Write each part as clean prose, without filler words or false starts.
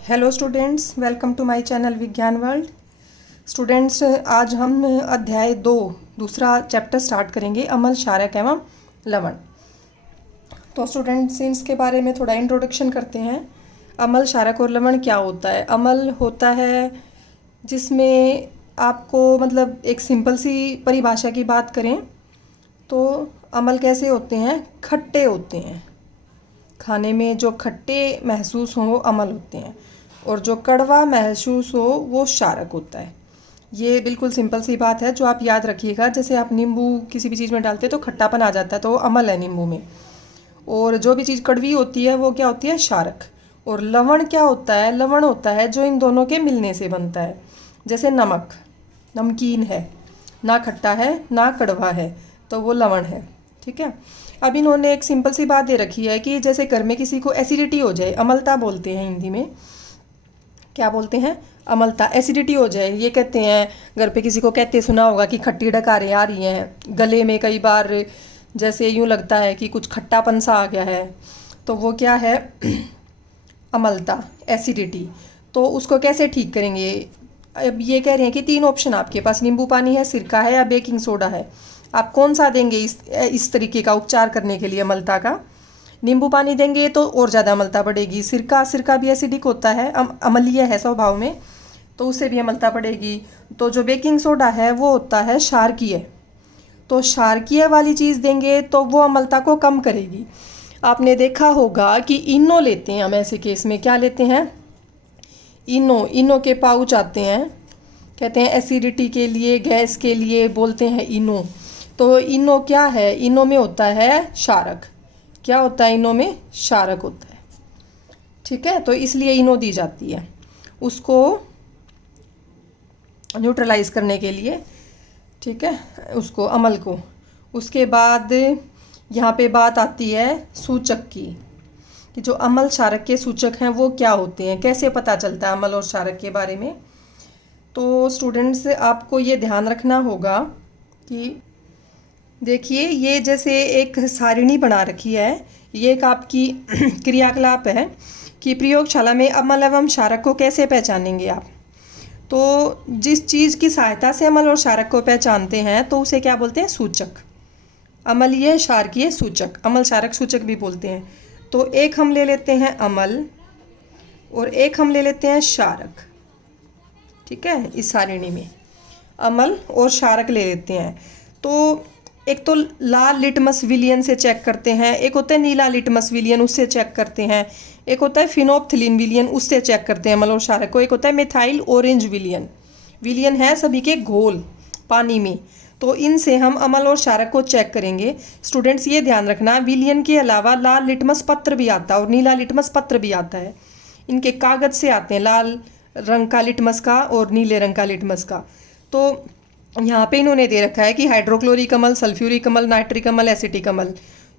Hello students, welcome to my channel Vigyan world. Students, आज हम अध्याय 2 दूसरा चैप्टर स्टार्ट करेंगे, अम्ल, क्षारक एवं लवण। तो स्टूडेंट्स, इसके बारे में थोड़ा इंट्रोडक्शन करते हैं। अम्ल, क्षारक और लवण क्या होता है। अम्ल होता है जिसमें आपको मतलब एक सिंपल सी परिभाषा की बात करें तो अम्ल कैसे होते हैं, खट्टे होते हैं। खाने में जो खट्टे महसूस हों वो अम्ल होते हैं, और जो कड़वा महसूस हो वो क्षारक होता है। ये बिल्कुल सिंपल सी बात है जो आप याद रखिएगा। जैसे आप नींबू किसी भी चीज़ में डालते हैं तो खट्टापन आ जाता है, तो वो अम्ल है नींबू में। और जो भी चीज़ कड़वी होती है वो क्या होती है, क्षारक। और लवण क्या होता है, लवण होता है जो इन दोनों के मिलने से बनता है। जैसे नमक, नमकीन है, ना खट्टा है ना कड़वा है, तो वो लवण है। ठीक है। अब इन्होंने एक सिंपल सी बात दे रखी है कि जैसे घर में किसी को एसिडिटी हो जाए, अम्लता बोलते हैं हिंदी में, क्या बोलते हैं, अम्लता, एसिडिटी हो जाए। ये कहते हैं, घर पे किसी को कहते सुना होगा कि खट्टी डकारें आ रही हैं गले में, कई बार जैसे यूँ लगता है कि कुछ खट्टापन सा आ गया है, तो वो क्या है, अम्लता, एसिडिटी। तो उसको कैसे ठीक करेंगे। अब ये कह रहे हैं कि 3 ऑप्शन आपके पास, नींबू पानी है, सिरका है या बेकिंग सोडा है। आप कौन सा देंगे इस तरीके का उपचार करने के लिए अम्लता का। नींबू पानी देंगे तो और ज़्यादा अम्लता बढ़ेगी। सिरका भी एसिडिक होता है, अम्लीय है स्वभाव में, तो उससे भी अम्लता बढ़ेगी। तो जो बेकिंग सोडा है वो होता है क्षारकीय, तो क्षारकीय वाली चीज़ देंगे तो वो अम्लता को कम करेगी। आपने देखा होगा कि इनो लेते हैं हम, ऐसे केस में क्या लेते हैं, इनो के पाउच आते हैं, कहते हैं एसिडिटी के लिए, गैस के लिए बोलते हैं इनो। तो इनो क्या है, इनो में होता है क्षारक। क्या होता है, इनो में क्षारक होता है। ठीक है, तो इसलिए इनो दी जाती है उसको न्यूट्रलाइज करने के लिए। ठीक है, उसको, अम्ल को। उसके बाद यहाँ पे बात आती है सूचक की, कि जो अम्ल क्षारक के सूचक हैं वो क्या होते हैं, कैसे पता चलता है अम्ल और क्षारक के बारे में। तो स्टूडेंट्स, आपको ये ध्यान रखना होगा कि देखिए, ये जैसे एक सारिणी बना रखी है, ये एक आपकी क्रियाकलाप है कि प्रयोगशाला में अम्ल एवं क्षारक को कैसे पहचानेंगे आप। तो जिस चीज़ की सहायता से अम्ल और क्षारक को पहचानते हैं तो उसे क्या बोलते हैं, सूचक। अम्लीय, क्षारकीय सूचक, अम्ल क्षारक सूचक भी बोलते हैं। तो एक हम ले लेते हैं अम्ल और एक हम ले लेते हैं क्षारक। ठीक है, इस सारिणी में अम्ल और क्षारक ले लेते हैं। तो एक तो लाल लिटमस विलियन से चेक करते हैं, एक होता है नीला लिटमस विलियन, उससे चेक करते हैं, एक होता है फिनोप्थिलीन विलियन, उससे चेक करते हैं अम्ल और क्षारक को, एक होता है मिथाइल ऑरेंज विलियन। विलियन है सभी के घोल पानी में, तो इनसे हम अम्ल और क्षारक को चेक करेंगे। स्टूडेंट्स, ये ध्यान रखना, विलियन के अलावा लाल लिटमस पत्र भी आता है और नीला लिटमस पत्र भी आता है। इनके कागज से आते हैं, लाल रंग का लिटमस का और नीले रंग का लिटमस का। तो यहाँ पे इन्होंने दे रखा है कि हाइड्रोक्लोरिक अम्ल, सल्फ्यूरिक अम्ल, नाइट्रिक अम्ल, एसिटिक अम्ल,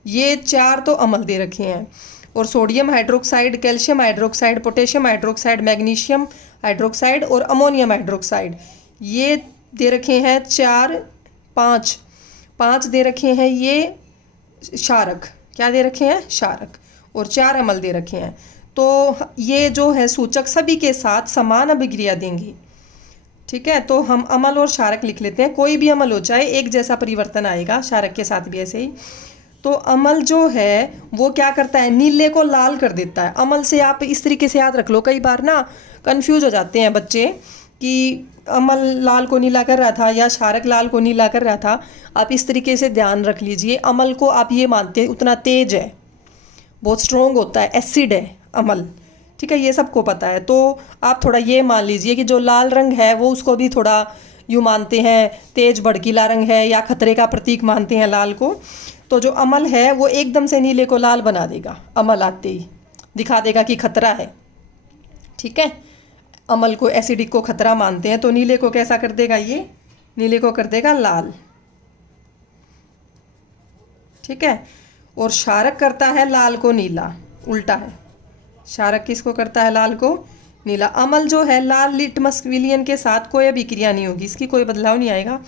ये 4 तो अम्ल दे रखे हैं। और sodium hydroxide, calcium hydroxide, potassium hydroxide, magnesium hydroxide और अमोनियम हाइड्रोक्साइड, ये दे रखे हैं 4, 5 दे रखे हैं ये क्षारक। क्या दे रखे हैं, क्षारक, और 4 अम्ल दे रखे हैं। तो ये जो है सूचक सभी के साथ समान अभिक्रिया देंगे। ठीक है, तो हम अम्ल और क्षारक लिख लेते हैं। कोई भी अम्ल हो जाए एक जैसा परिवर्तन आएगा, क्षारक के साथ भी ऐसे ही। तो अम्ल जो है वो क्या करता है, नीले को लाल कर देता है। अम्ल से आप इस तरीके से याद रख लो, कई बार ना कंफ्यूज हो जाते हैं बच्चे कि अम्ल लाल को नीला कर रहा था या क्षारक लाल को नीला कर रहा था। आप इस तरीके से ध्यान रख लीजिए, अम्ल को आप ये मानते हैं उतना तेज है, बहुत स्ट्रोंग होता है, एसिड है अम्ल। ठीक है, ये सबको पता है। तो आप थोड़ा ये मान लीजिए कि जो लाल रंग है वो उसको भी थोड़ा यूँ मानते हैं तेज भड़कीला रंग है, या खतरे का प्रतीक मानते हैं लाल को। तो जो अम्ल है वो एकदम से नीले को लाल बना देगा, अम्ल आते ही दिखा देगा कि खतरा है। ठीक है, अम्ल को, एसिडिक को खतरा मानते हैं, तो नीले को कैसा कर देगा, ये नीले को कर देगा लाल। ठीक है, और क्षारक करता है लाल को नीला, उल्टा है। क्षारक किसको करता है, लाल को नीला। अम्ल जो है लाल लिटमस विलियन के साथ कोई अभिक्रिया नहीं होगी, इसकी कोई बदलाव नहीं आएगा।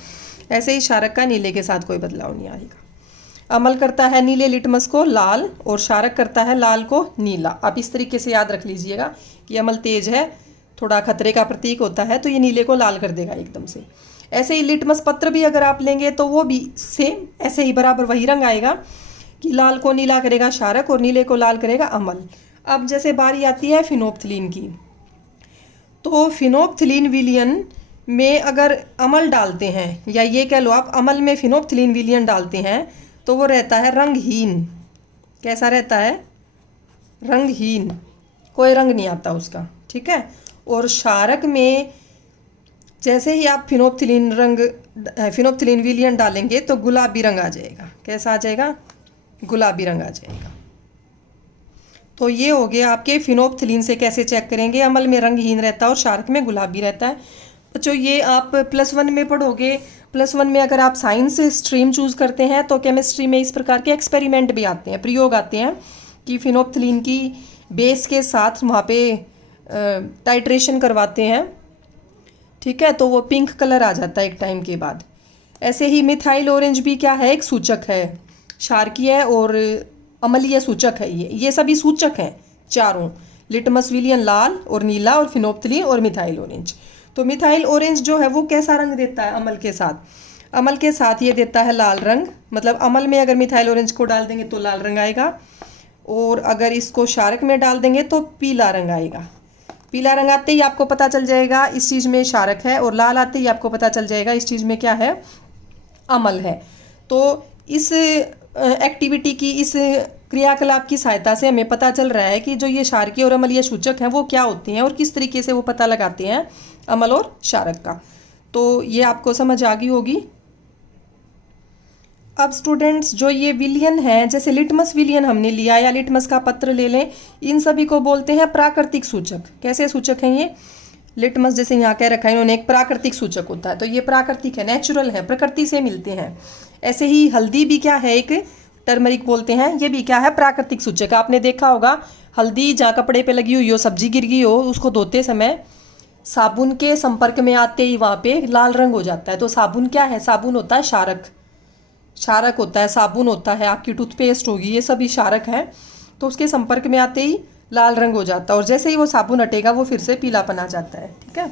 ऐसे ही क्षारक का नीले के साथ कोई बदलाव नहीं आएगा। अमल करता है नीले लिटमस को लाल और क्षारक करता है लाल को नीला। आप इस तरीके से याद रख लीजिएगा कि अमल तेज है, थोड़ा खतरे का प्रतीक होता है, तो ये नीले को लाल कर देगा एकदम से। ऐसे ही लिटमस पत्र भी अगर आप लेंगे तो वो भी सेम ऐसे ही बराबर वही रंग आएगा कि लाल को नीला करेगा क्षारक और नीले को लाल करेगा अमल। अब जैसे बारी आती है फिनोप्थलीन की, तो फिनोप्थलीन विलयन में अगर अमल डालते हैं, या ये कह लो आप अमल में फिनोप्थलीन विलयन डालते हैं, तो वो रहता है रंगहीन। कैसा रहता है? रंगहीन, कोई रंग नहीं आता उसका, ठीक है। और क्षारक में जैसे ही आप फिनोप्थलीन विलयन डालेंगे तो गुलाबी रंग आ जाएगा। कैसा आ जाएगा? गुलाबी रंग आ जाएगा। तो ये हो गया आपके फिनोप्थलीन से कैसे चेक करेंगे, अमल में रंगहीन रहता है और क्षारक में गुलाबी रहता है। बच्चों ये आप +1 में पढ़ोगे। +1 में अगर आप साइंस स्ट्रीम चूज़ करते हैं तो केमिस्ट्री में इस प्रकार के एक्सपेरिमेंट भी आते हैं, प्रयोग आते हैं कि फिनोप्थलीन की बेस के साथ वहाँ पे टाइट्रेशन करवाते हैं, ठीक है, तो वो पिंक कलर आ जाता है एक टाइम के बाद। ऐसे ही मिथाइल ऑरेंज भी क्या है? एक सूचक है, क्षारकीय और अम्लीय सूचक है। ये सभी सूचक हैं चारों, लिटमस विलयन लाल और नीला और फिनोप्थलीन और मिथाइल ऑरेंज। तो मिथाइल ऑरेंज जो है वो कैसा रंग देता है अमल के साथ? अमल के साथ ये देता है लाल रंग, मतलब अमल में अगर मिथाइल ऑरेंज को डाल देंगे तो लाल रंग आएगा, और अगर इसको क्षारक में डाल देंगे तो पीला रंग आएगा। पीला रंग आते ही आपको पता चल जाएगा इस चीज़ में क्षारक है, और लाल आते ही आपको पता चल जाएगा इस चीज़ में क्या है? अमल है। तो इस एक्टिविटी की, इस क्रियाकलाप की सहायता से हमें पता चल रहा है कि जो ये क्षारकीय और अम्लीय सूचक हैं वो क्या होते हैं और किस तरीके से वो पता लगाते हैं अमल और क्षारक का। तो ये आपको समझ आ गई होगी। अब स्टूडेंट्स जो ये विलयन है, जैसे लिटमस विलयन हमने लिया या लिटमस का पत्र ले लें, इन सभी को बोलते हैं प्राकृतिक सूचक। कैसे सूचक हैं ये? लिटमस जैसे यहाँ कह रखा है इन्होंने, एक प्राकृतिक सूचक होता है, तो ये प्राकृतिक है, नेचुरल है, प्रकृति से मिलते हैं। ऐसे ही हल्दी भी क्या है? एक टर्मरिक बोलते हैं, ये भी क्या है? प्राकृतिक सूचक। आपने देखा होगा हल्दी जहाँ कपड़े पे लगी हुई हो, सब्जी गिर गई हो, उसको धोते समय साबुन के संपर्क में आते ही वहाँ पे लाल रंग हो जाता है। तो साबुन क्या है? साबुन होता है क्षारक, क्षारक होता है, साबुन होता है, आपकी टूथपेस्ट होगी, ये सभी क्षारक हैं। तो उसके संपर्क में आते ही लाल रंग हो जाता है, और जैसे ही वो साबुन हटेगा वो फिर से पीलापन आ जाता है, ठीक है।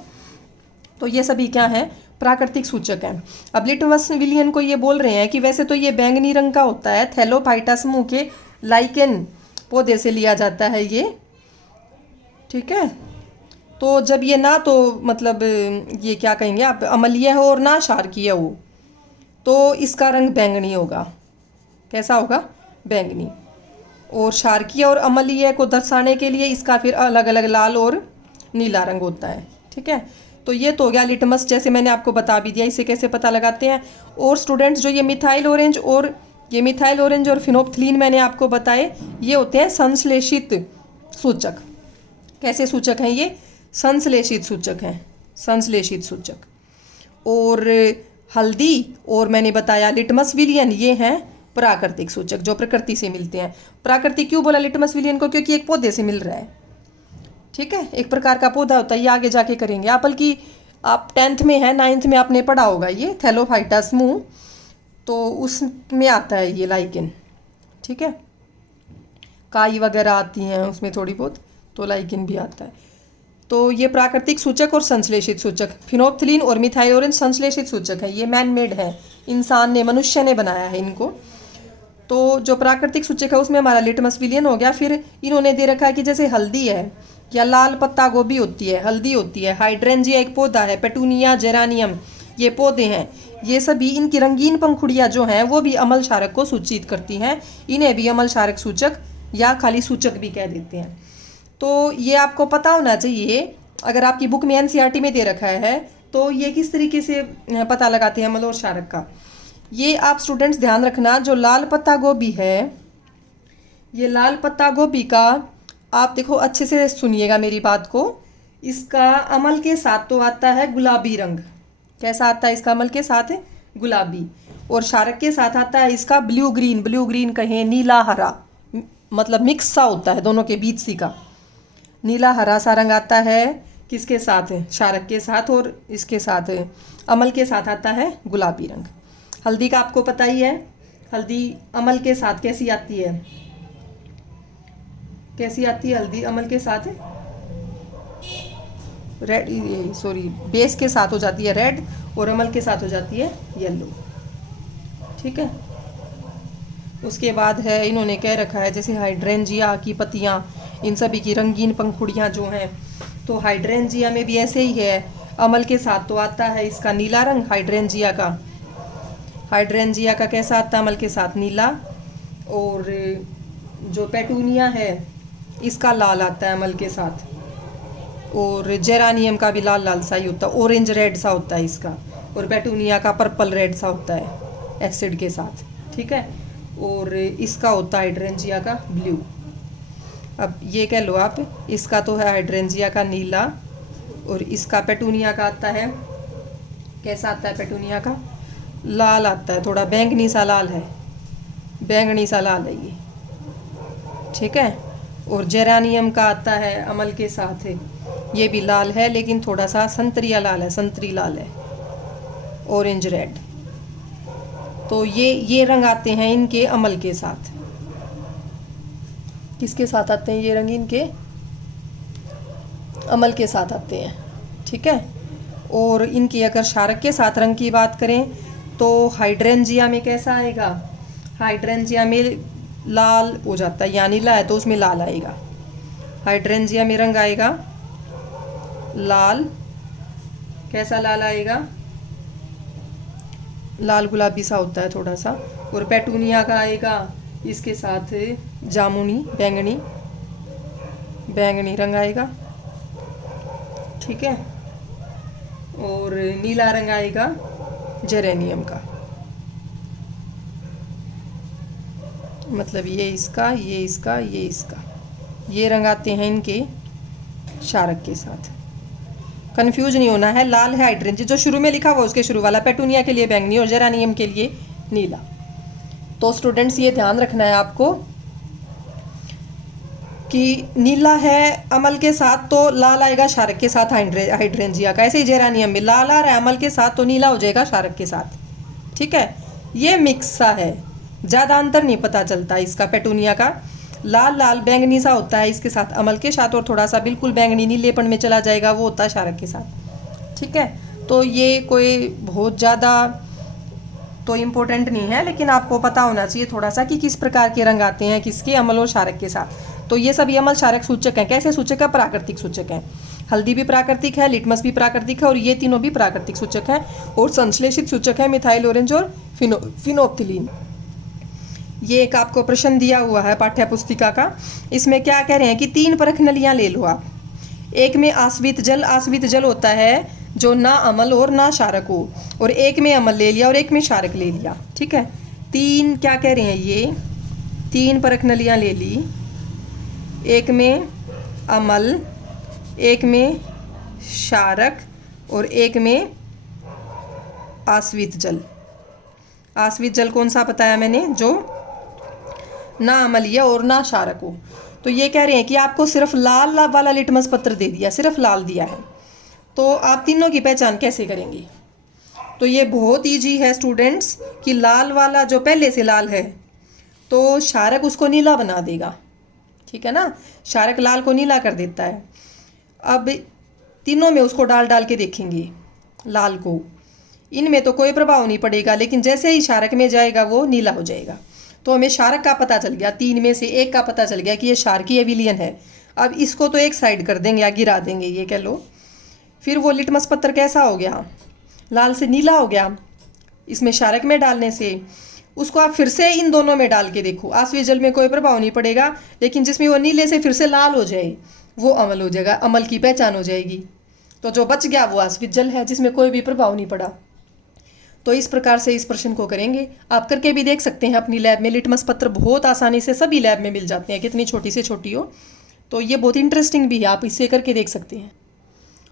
तो ये सभी क्या है? प्राकृतिक सूचक हैं। अब लिटमस विलयन को ये बोल रहे हैं कि वैसे तो ये बैंगनी रंग का होता है, थैलोफाइटा समूह के लाइकेन पौधे से लिया जाता है ये, ठीक है। तो जब ये ना तो मतलब ये क्या कहेंगे आप, अम्लीय हो और ना क्षारकीय हो, तो इसका रंग बैंगनी होगा। कैसा होगा? बैंगनी। और क्षारकीय और अम्लीय को दर्शाने के लिए इसका फिर अलग अलग लाल और नीला रंग होता है, ठीक है। तो ये तो हो गया लिटमस, जैसे मैंने आपको बता भी दिया, इसे कैसे पता लगाते हैं। और स्टूडेंट्स जो ये मिथाइल ऑरेंज और फिनोप्थलीन मैंने आपको बताए, ये होते हैं संश्लेषित सूचक। कैसे सूचक हैं ये? संश्लेषित सूचक हैं, संश्लेषित सूचक। और हल्दी और मैंने बताया लिटमस विलयन, ये हैं प्राकृतिक सूचक जो प्रकृति से मिलते हैं। प्राकृतिक क्यों बोला लिटमस विलयन को? क्योंकि एक पौधे से मिल रहा है, ठीक है, एक प्रकार का पौधा होता है। ये आगे जाके करेंगे आप, बल्कि आप 10th में है, 9th में आपने पढ़ा होगा ये थैलोफाइटा समूह, तो उसमें आता है ये लाइकेन, ठीक है। काई वगैरह आती हैं उसमें थोड़ी बहुत, तो लाइकेन भी आता है। तो ये प्राकृतिक सूचक और संश्लेषित सूचक, फिनोप्थलीन और मिथाइल ऑरेंज संश्लेषित सूचक है, ये मैन मेड है, इंसान ने, मनुष्य ने बनाया है इनको। तो जो प्राकृतिक सूचक है उसमें हमारा लिटमस विलयन हो गया। फिर इन्होंने दे रखा है कि जैसे हल्दी है या लाल पत्ता गोभी होती है, हल्दी होती है, हाइड्रेंजिया एक पौधा है, पेटूनिया, जेरानियम ये पौधे हैं, ये सभी इनकी रंगीन पंखुड़ियाँ जो हैं वो भी अमल क्षारक को सूचित करती हैं। इन्हें भी अमल क्षारक सूचक या खाली सूचक भी कह देते हैं। तो ये आपको पता होना चाहिए, अगर आपकी बुक में एनसीईआरटी में दे रखा है तो ये किस तरीके से पता लगाते हैं अमल और क्षारक का। ये आप स्टूडेंट्स ध्यान रखना, जो लाल पत्ता गोभी है, ये लाल पत्ता गोभी का आप देखो अच्छे से सुनिएगा मेरी बात को, इसका अमल के साथ तो आता है गुलाबी रंग। कैसा आता है इसका अमल के साथ? गुलाबी। और क्षारक के साथ आता है इसका ब्लू ग्रीन कहें, नीला हरा, मतलब मिक्स सा होता है दोनों के बीच सी का, नीला हरा सा रंग आता है। किसके साथ? क्षारक के साथ। और इसके साथ अमल के साथ आता है गुलाबी रंग। हल्दी का आपको पता ही है, हल्दी अमल के साथ कैसी आती है? कैसी आती है हल्दी अमल के साथ? रेड, सॉरी, बेस के साथ हो जाती है रेड और अमल के साथ हो जाती है येलो। ठीक है। उसके बाद है, इन्होंने कह रखा है जैसे हाइड्रेंजिया की पत्तियां, इन सभी की रंगीन पंखुड़ियां जो हैं, तो हाइड्रेंजिया में भी ऐसे ही है। अमल के साथ तो आता है इसका नीला रंग हाइड्रेंजिया का। हाइड्रेंजिया का कैसा आता है अमल के साथ? नीला। और जो पेटूनिया है इसका लाल आता है अमल के साथ। और जेरानियम का भी लाल लाल सा ही होता है, ऑरेंज रेड सा होता है इसका। और पेटूनिया का पर्पल रेड सा होता है एसिड के साथ। ठीक है। और इसका होता है हाइड्रेंजिया का ब्लू। अब ये कह लो आप, इसका तो है हाइड्रेंजिया का नीला और इसका पेटूनिया का आता है, कैसा आता है पेटूनिया का? लाल आता है, थोड़ा बैंगनी सा लाल है, बैंगनी सा लाल है ये। ठीक है। और जेरानियम का आता है अमल के साथ है, ये भी लाल है लेकिन थोड़ा सा संतरिया लाल है, संतरी लाल है, ऑरेंज रेड। तो ये रंग आते हैं इनके अमल के साथ। किसके साथ आते हैं ये रंग? इनके अमल के साथ आते हैं। ठीक है। और इनकी अगर क्षारक के साथ रंग की बात करें तो हाइड्रेंजिया में कैसा आएगा? हाइड्रेंजिया में लाल हो जाता है, यानी नीला है तो उसमें लाल आएगा। हाइड्रेंजिया में रंग आएगा लाल। कैसा लाल आएगा? लाल गुलाबी सा होता है थोड़ा सा। और पेटूनिया का आएगा इसके साथ जामुनी, बैंगनी, बैंगनी रंग आएगा। ठीक है। और नीला रंग आएगा जेरेनियम का। मतलब ये इसका, ये इसका, ये इसका, ये रंग आते हैं इनके क्षारक के साथ। कंफ्यूज नहीं होना है। लाल है हाइड्रेंजिया, जो शुरू में लिखा हुआ उसके शुरू वाला, पेटूनिया के लिए बैंगनी और जेरानियम के लिए नीला। तो स्टूडेंट्स ये ध्यान रखना है आपको कि नीला है अमल के साथ तो लाल आएगा क्षारक के साथ हाइड्रेंजिया का। ऐसे ही जेरानियम में लाल आ रहा है अमल के साथ तो नीला हो जाएगा क्षारक के साथ। ठीक है। ये मिक्स सा है, ज़्यादा अंतर नहीं पता चलता इसका। पेटूनिया का लाल लाल बैंगनी सा होता है इसके साथ अमल के साथ, और थोड़ा सा बिल्कुल बैंगनी नीलेपन में चला जाएगा वो होता है क्षारक के साथ। ठीक है। तो ये कोई बहुत ज़्यादा तो इम्पोर्टेंट नहीं है, लेकिन आपको पता होना चाहिए थोड़ा सा कि किस प्रकार के रंग आते हैं किसके, अमल और क्षारक के साथ। तो ये सभी अमल क्षारक सूचक हैं। कैसे सूचक है? प्राकृतिक सूचक हैं। हल्दी भी प्राकृतिक है, लिटमस भी प्राकृतिक है, और ये तीनों भी प्राकृतिक सूचक हैं। और संश्लेषित सूचक है मिथाइल ऑरेंज और फिनोप्थिलीन। ये एक आपको प्रश्न दिया हुआ है पाठ्य पुस्तिका का। इसमें क्या कह रहे हैं कि 3 परख नलियाँ ले लो आप। एक में आश्वित जल होता है जो ना अमल और ना क्षारक हो, और एक में अमल ले लिया और एक में क्षारक ले लिया। ठीक है। 3 क्या कह रहे हैं ये 3 परख नलियाँ ले ली, एक में अमल, एक में क्षारक और एक में आश्वित जल। आश्वित जल कौन सा बताया मैंने? जो ना अम्लीय और ना क्षारक हो। तो ये कह रहे हैं कि आपको सिर्फ लाल वाला लिटमस पत्र दे दिया, सिर्फ लाल दिया है, तो आप तीनों की पहचान कैसे करेंगे? तो ये बहुत ईजी है स्टूडेंट्स कि लाल वाला जो पहले से लाल है तो क्षारक उसको नीला बना देगा। ठीक है ना, क्षारक लाल को नीला कर देता है। अब तीनों में उसको डाल डाल के देखेंगे लाल को, इनमें तो कोई प्रभाव नहीं पड़ेगा, लेकिन जैसे ही क्षारक में जाएगा वो नीला हो जाएगा। तो हमें क्षारक का पता चल गया, 3 में से 1 का पता चल गया कि ये क्षारकीय विलयन है। अब इसको तो एक साइड कर देंगे या गिरा देंगे, ये कह लो। फिर वो लिटमस पत्र कैसा हो गया? लाल से नीला हो गया इसमें क्षारक में डालने से। उसको आप फिर से इन दोनों में डाल के देखो, आश्वित जल में कोई प्रभाव नहीं पड़ेगा, लेकिन जिसमें वो नीले से फिर से लाल हो जाए वो अमल हो जाएगा, अमल की पहचान हो जाएगी। तो जो बच गया वो आश्वित जल है जिसमें कोई भी प्रभाव नहीं पड़ा। तो इस प्रकार से इस प्रश्न को करेंगे। आप करके भी देख सकते हैं अपनी लैब में। लिटमस पत्र बहुत आसानी से सभी लैब में मिल जाते हैं, कितनी छोटी से छोटी हो। तो ये बहुत इंटरेस्टिंग भी है, आप इससे करके देख सकते हैं।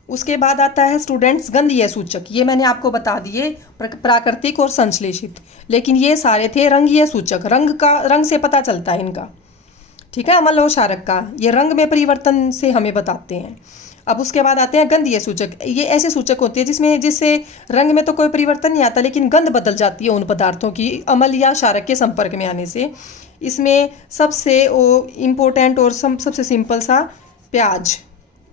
उसके बाद आता है स्टूडेंट्स गंधीय सूचक। ये मैंने आपको बता दिए प्राकृतिक और संश्लेषित, लेकिन ये सारे थे रंगीय सूचक। रंग से पता चलता है इनका। ठीक है, अमल और क्षारक का ये रंग में परिवर्तन से हमें बताते हैं। अब उसके बाद आते हैं गंधीय सूचक। ये ऐसे सूचक होते हैं जिससे रंग में तो कोई परिवर्तन नहीं आता, लेकिन गंध बदल जाती है उन पदार्थों की अमल या क्षारक के संपर्क में आने से। इसमें सबसे इम्पोर्टेंट और सबसे सिंपल सा प्याज।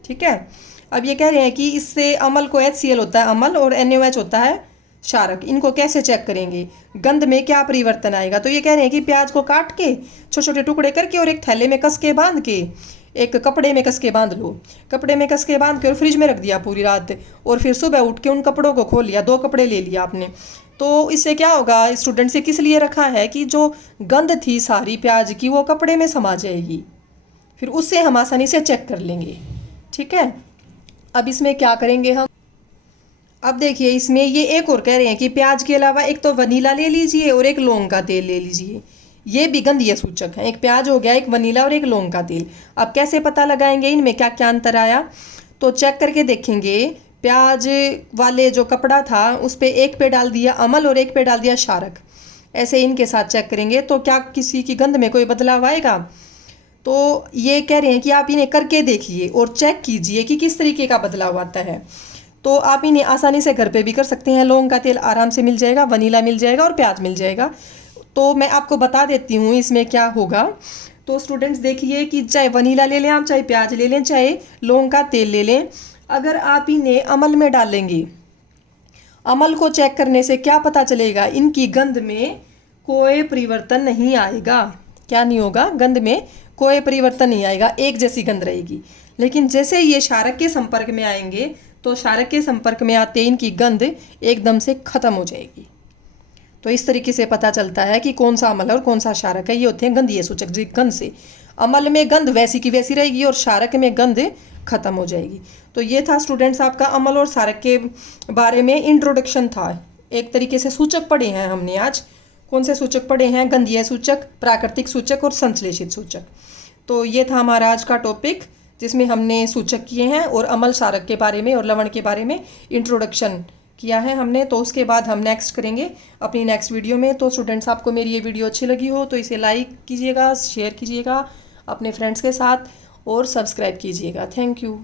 ठीक है, अब ये कह रहे हैं कि इससे अमल को HCl होता है अमल, और NaOH होता है क्षारक। इनको कैसे चेक करेंगे, गंध में क्या परिवर्तन आएगा। तो ये कह रहे हैं कि प्याज को काट के छोटे छोटे टुकड़े करके और एक थैले में कस के बांध के, एक कपड़े में कस के बांध लो, कपड़े में कस के बांध के और फ्रिज में रख दिया पूरी रात, और फिर सुबह उठ के उन कपड़ों को खोल लिया, 2 कपड़े ले लिया आपने। तो इससे क्या होगा, स्टूडेंट से किस लिए रखा है कि जो गंध थी सारी प्याज की वो कपड़े में समा जाएगी, फिर उससे हम आसानी से चेक कर लेंगे। ठीक है, अब इसमें क्या करेंगे हम, अब देखिए इसमें ये एक और कह रहे हैं कि प्याज के अलावा एक तो वनीला ले लीजिए और एक लौंग का तेल ले लीजिए। ये भी गंधीय सूचक है, एक प्याज हो गया, एक वनीला और एक लौंग का तेल। अब कैसे पता लगाएंगे इनमें क्या क्या अंतर आया, तो चेक करके देखेंगे। प्याज वाले जो कपड़ा था उस पर एक पे डाल दिया अमल और एक पे डाल दिया क्षारक, ऐसे इनके साथ चेक करेंगे तो क्या किसी की गंध में कोई बदलाव आएगा। तो ये कह रहे हैं कि आप इन्हें करके देखिए और चेक कीजिए कि किस तरीके का बदलाव आता है। तो आप इन्हें आसानी से घर पे भी कर सकते हैं। लौंग का तेल आराम से मिल जाएगा, वनीला मिल जाएगा और प्याज मिल जाएगा। तो मैं आपको बता देती हूँ इसमें क्या होगा। तो स्टूडेंट्स देखिए कि चाहे वनीला ले लें आप, चाहे प्याज ले लें, चाहे लौंग का तेल ले लें, अगर आप इन्हें अमल में डालेंगे, अमल को चेक करने से क्या पता चलेगा, इनकी गंध में कोई परिवर्तन नहीं आएगा। क्या नहीं होगा, गंध में कोई परिवर्तन नहीं आएगा, एक जैसी गंध रहेगी। लेकिन जैसे ये क्षारक के संपर्क में आएंगे तो क्षारक के संपर्क में आते इनकी गंध एकदम से खत्म हो जाएगी। तो इस तरीके से पता चलता है कि कौन सा अमल और कौन सा क्षारक है। ये होते हैं गंधीय सूचक। जी, गंध से अमल में गंध वैसी की वैसी रहेगी और क्षारक में गंध खत्म हो जाएगी। तो ये था स्टूडेंट्स आपका अमल और क्षारक के बारे में इंट्रोडक्शन था। एक तरीके से सूचक पढ़े हैं हमने आज। कौन से सूचक पढ़े हैं, गंधीय सूचक, प्राकृतिक सूचक और संश्लेषित सूचक। तो ये था हमारा आज का टॉपिक जिसमें हमने सूचक किए हैं और अमल क्षारक के बारे में और लवण के बारे में इंट्रोडक्शन किया है हमने। तो उसके बाद हम नेक्स्ट करेंगे अपनी नेक्स्ट वीडियो में। तो स्टूडेंट्स आपको मेरी ये वीडियो अच्छी लगी हो तो इसे लाइक कीजिएगा, शेयर कीजिएगा अपने फ्रेंड्स के साथ और सब्सक्राइब कीजिएगा। Thank you.